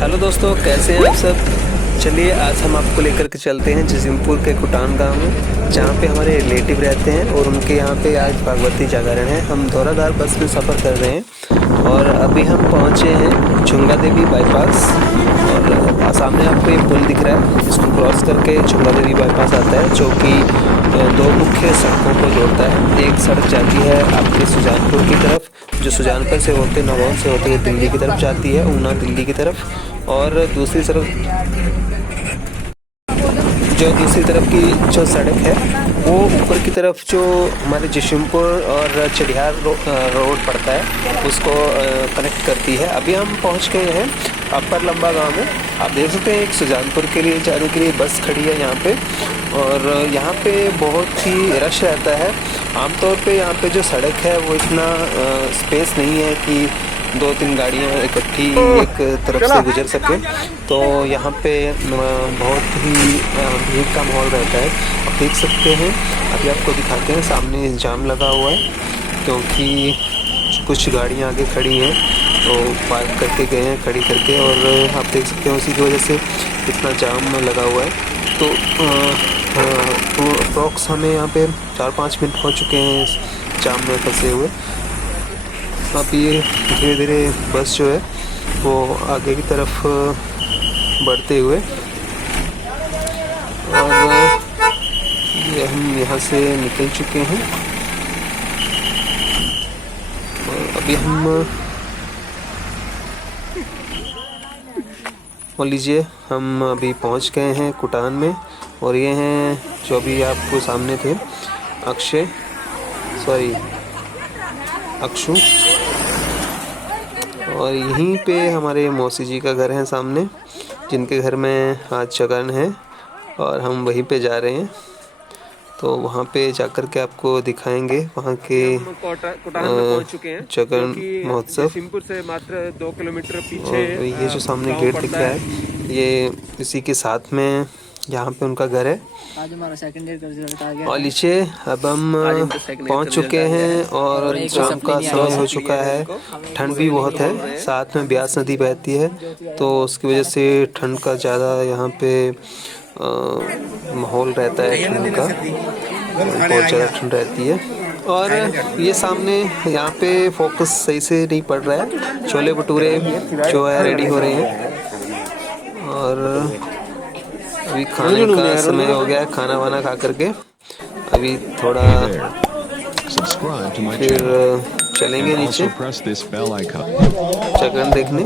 Hello दोस्तों, कैसे हैं आप सब। चलिए आज हम आपको लेकर के चलते हैं जसीमपुर के कुटान गांव में, जहां पे हमारे रिलेटिव रहते हैं और उनके यहां पे आज भागवती जागरण है। हम दौरादार बस में सफ़र कर रहे हैं और अभी हम पहुंचे हैं चुंगा देवी बाईपास। और सामने आपको ये पुल दिख रहा है, इसको क्रॉस करके चुंगा देवी बाईपास आता है, जो कि दो मुख्य सड़कों को जोड़ता है। एक सड़क जाती है आपके सुजानपुर की तरफ, जो सुजानपुर से होते नौगांव से होते हुए दिल्ली की तरफ जाती है, ऊना दिल्ली की तरफ। और दूसरी तरफ की जो सड़क है वो ऊपर की तरफ जो हमारे जसीमपुर और चढ़ियार रोड पड़ता है उसको कनेक्ट करती है। अभी हम पहुंच गए हैं अपर लंबा गांव में। आप देख सकते हैं एक सुजानपुर के लिए जाने के लिए बस खड़ी है यहाँ पे, और यहाँ पे बहुत ही रश रहता है। आमतौर पे यहाँ पे जो सड़क है वो इतना स्पेस नहीं है कि 2-3 गाड़ियाँ इकट्ठी एक तरफ से गुजर सके, तो यहाँ पे बहुत ही भीड़ का माहौल रहता है। आप देख सकते हैं, अभी आपको दिखाते हैं, सामने जाम लगा हुआ है क्योंकि कुछ गाड़ियाँ आगे खड़ी हैं तो पार्क करके गए हैं खड़ी करके, और आप देख सकते हैं उसी की वजह से इतना जाम लगा हुआ है। तो अप्रॉक्स हमें यहाँ पे 4-5 मिनट हो चुके हैं इस जाम में फंसे हुए। अब ये धीरे धीरे बस जो है वो आगे की तरफ बढ़ते हुए, और ये हम यहाँ से निकल चुके हैं। और अभी हम मान लीजिए हम अभी पहुँच गए हैं कुटान में, और ये हैं जो अभी आपको सामने थे अक्षु, और यहीं पे हमारे मौसी जी का घर है सामने, जिनके घर में आज जगन है और हम वहीं पे जा रहे हैं। तो वहाँ पे जाकर के आपको दिखाएंगे वहाँ के जगन महोत्सव। जसीमपुर से मात्र 2 किलोमीटर पीछे। और ये जो सामने गेट दिख रहा है ये इसी के साथ में यहाँ पे उनका घर है। आज हमारा सेकंड ईयर का रिजल्ट आ गया। और नीचे अब हम पहुँच चुके हैं और शाम का समय हो चुका है। ठंड भी बहुत है, साथ में ब्यास नदी बहती है, तो उसकी वजह से ठंड का ज़्यादा यहाँ पे माहौल रहता है, ठंड का बहुत ज़्यादा ठंड रहती है। और ये सामने यहाँ पे फोकस सही से नहीं पड़ रहा है, छोले भटूरे जो है रेडी हो रहे हैं, और अभी खाने का समय हो गया है। खाना वाना खा करके अभी थोड़ा फिर चलेंगे नीचे जगन देखने।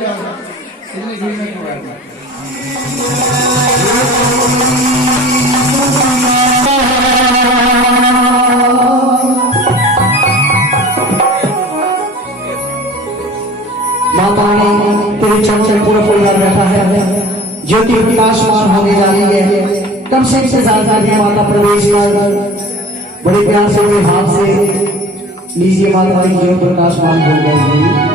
माता ने तेरे चरण पूरा परिवार बैठा है, ज्योति प्रकाशमान होने जा रही है। कम से इंतजार कर रही है माता प्रवेश कर, बड़े प्यार से मेरे हाथ से लीजिए माता की ज्योति प्रकाशमान हो गई।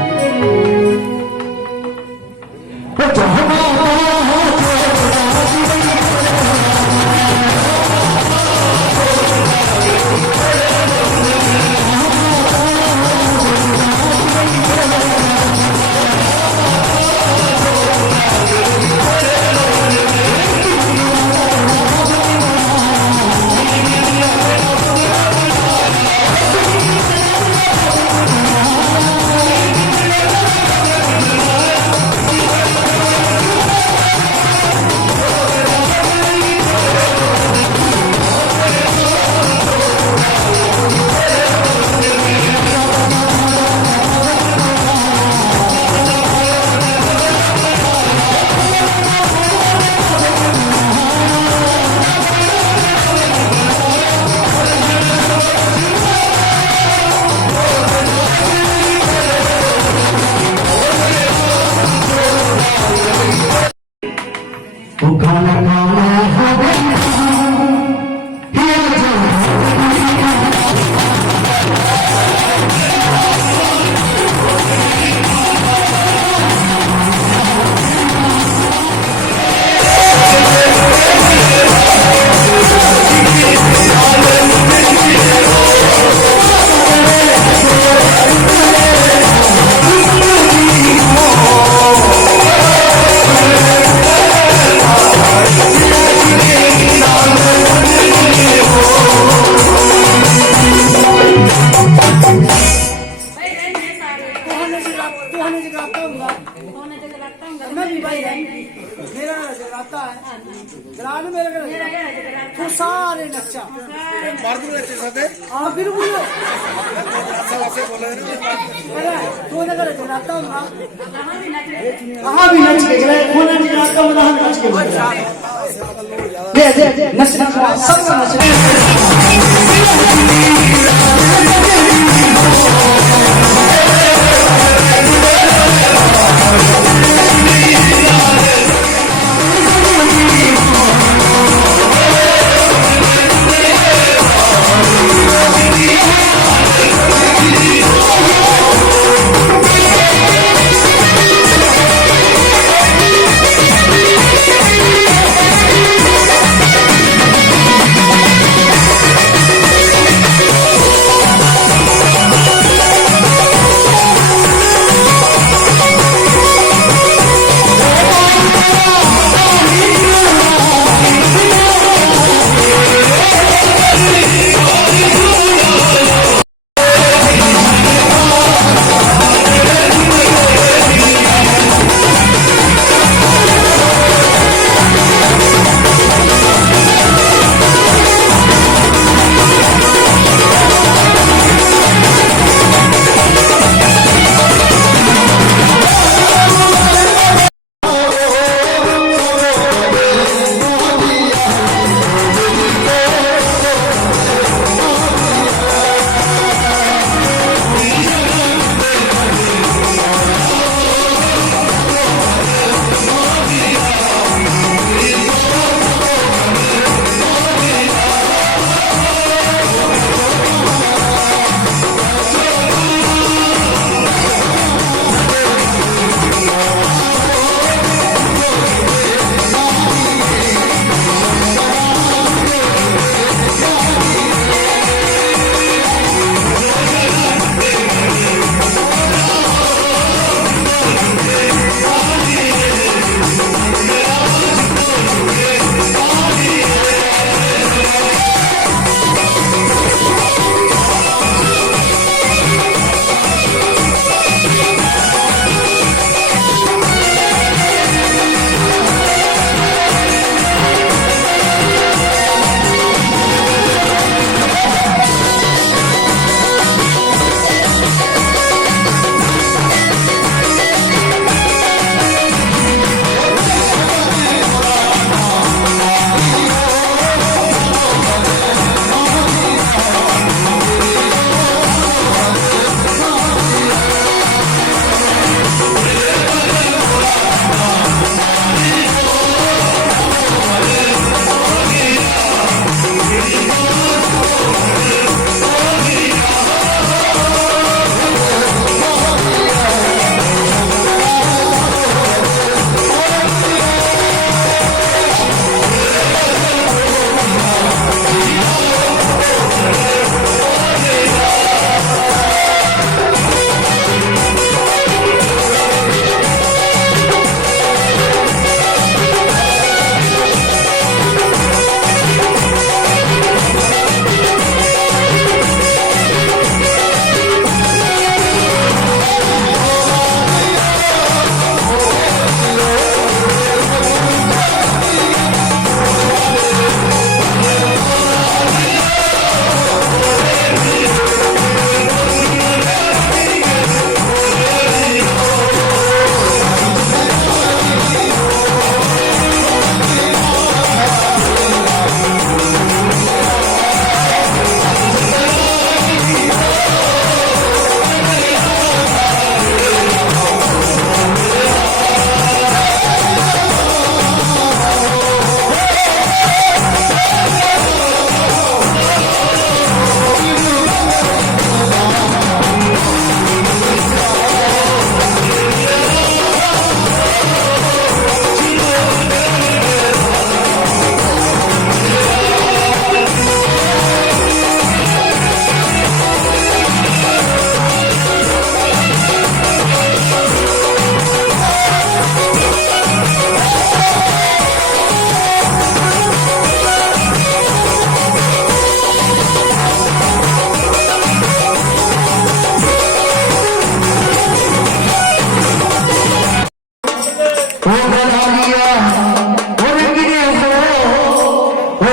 सारे नक्शा हाँ बिल्कुल तो नगर जगराता होगा कहाँ भी नच के गए कौन जगराता होगा हम नच के दे नचना सब नचना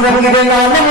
बंगे लाल